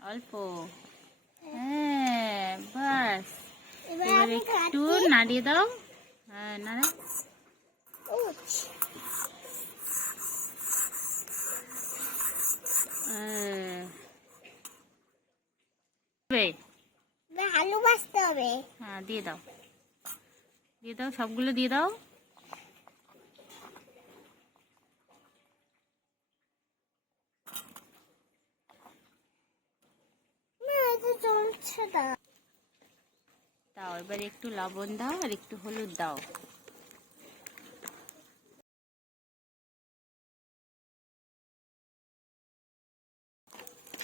অল্প। হ্যাঁ বাস এবার একটু নাড়িয়ে দাও। হ্যাঁ নাড়া। হ্যাঁ। আলু ভাজতে হবে। হ্যাঁ দিয়ে দাও। দিয়ে দাও সবগুলো দিয়ে দাও না এটা চলছে না দাও। এবার একটু লবণ দাও আর একটু হলুদ দাও।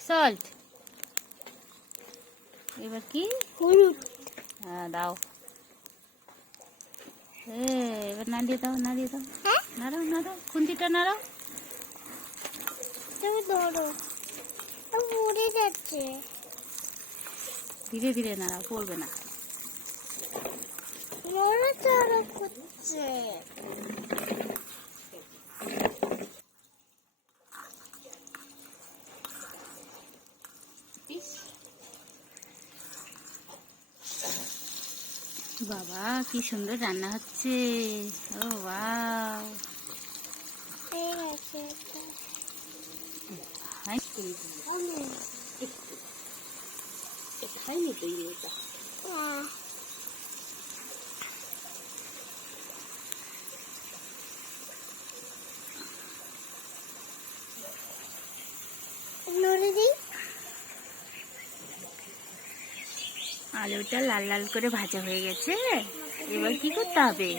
সল্ট। এবার কি? হলুদ। হ্যাঁ দাও। এবার নাড়িয়ে দাও নাড়িয়ে দাও। হ্যাঁ? নাড়াও নাড়াও খুন্তিটা নাড়াও। তুমি ধরো। উড়ে যাচ্ছে। ধীরে ধীরে নাড়াও পড়বে না। বাবা কি সুন্দর রান্না হচ্ছে। ও। অনেক। খাইনি তো ইয়েটা আলুটা লাল লাল করে ভাজা হয়ে গেছে। এবার কি করতে হবে?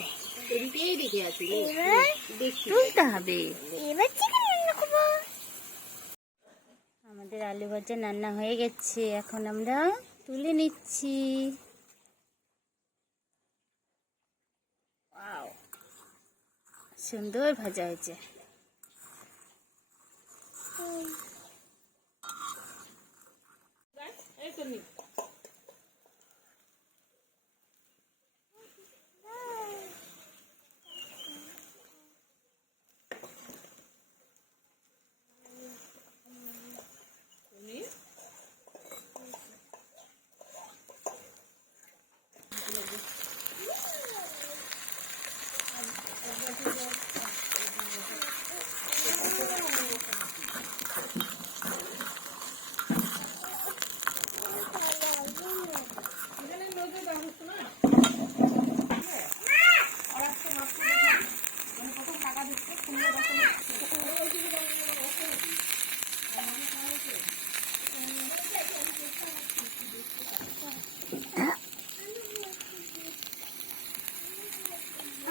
তুলতে হবে। এবার চিকেন রান্না করব। আমাদের আলু ভাজা রান্না হয়ে গেছে। এখন আমরা তুলে নিচ্ছি! সুন্দর ভাজা হয়েছে হুম।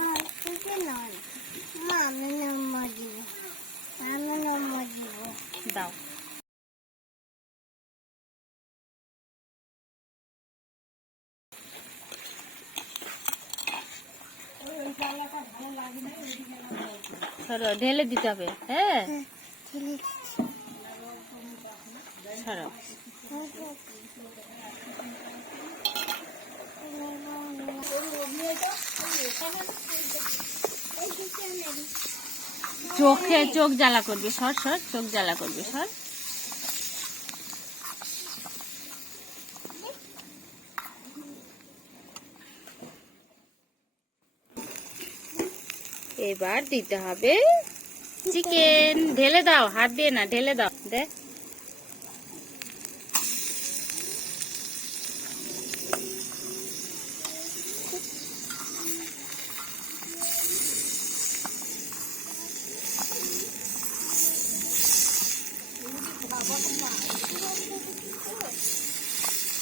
আর চিকেন নয় মা আমি নম্বর দিব আমি নম্বর দিব দাও সরো, ঢেলে দিতে হবে হ্যাঁ? সরো। চোখে চোখ জ্বালা করবে, সর সর, চোখ জ্বালা করবে, সর। এবার দিতে হবে চিকেন। ঢেলে দাও, হাত দিয়ে না, ঢেলে দাও। দেখ।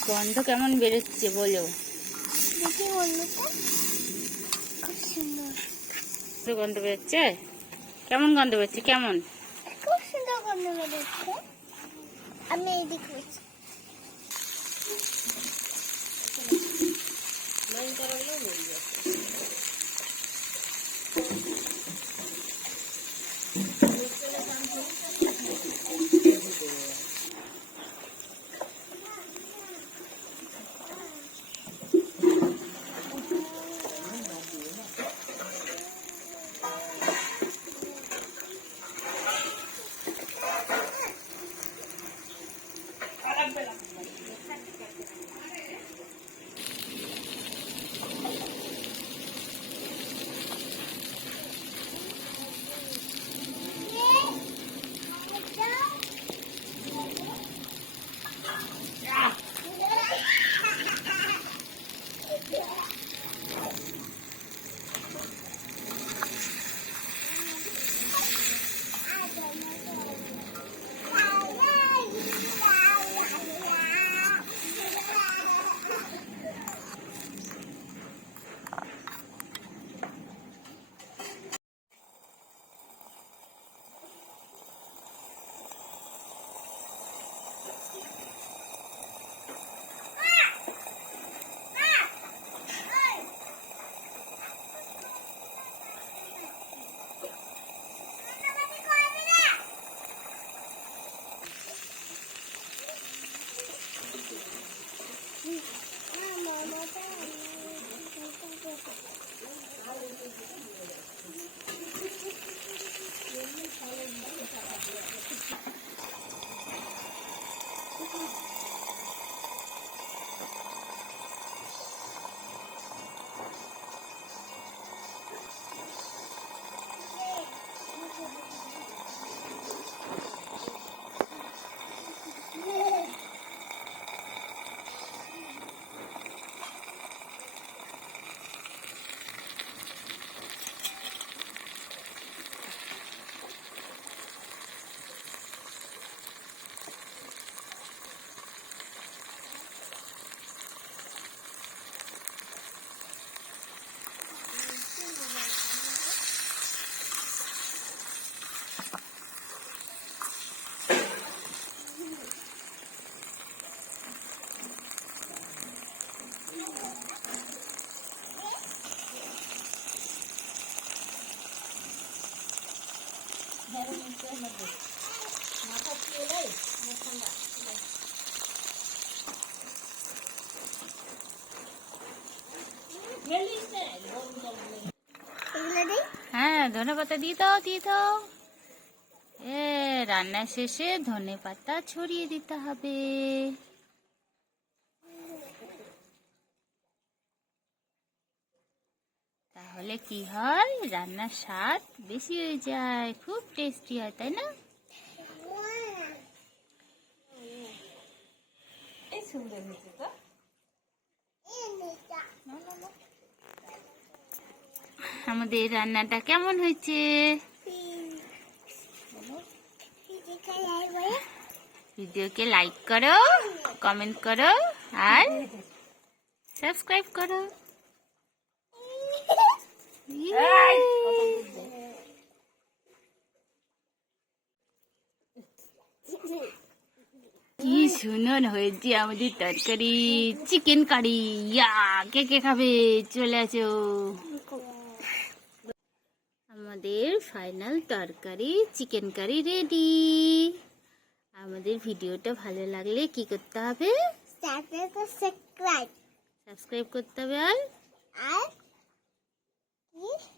গন্ধ কেমন বেরোচ্ছে বলো। আসছে গন্ধ বেরোচ্ছে? কেমন গন্ধ বেরোচ্ছে? কেমন? খুব সুন্দর গন্ধ বেরোচ্ছে। আমি এইদিকে বলছি মাইন করা বলে হ্যাঁ ধনে পাতা দিয়ে দাও দিয়ে দাও। এ, রান্না শেষে ধনে পাতা ছড়িয়ে দিতে হবে। তাহলে কি হয়? রান্নার স্বাদ বেশি হয়ে যায় খুব টেস্টি হয় তাই না? আমাদের রান্নাটা কেমন হয়েছে? ভিডিওকে লাইক করো কমেন্ট করো আর সাবস্ক্রাইব করো। কি সুন্দর হয়েছে আমাদের তরকারি। চিকেন কারি ইয়া কে কে খাবে? চলে আসো। আমাদের ফাইনাল তরকারি চিকেন কারি রেডি আমাদের ভিডিওটা ভালো লাগলে কি করতে হবে? সাবস্ক্রাইব সাবস্ক্রাইব করতে হবে আর আর কি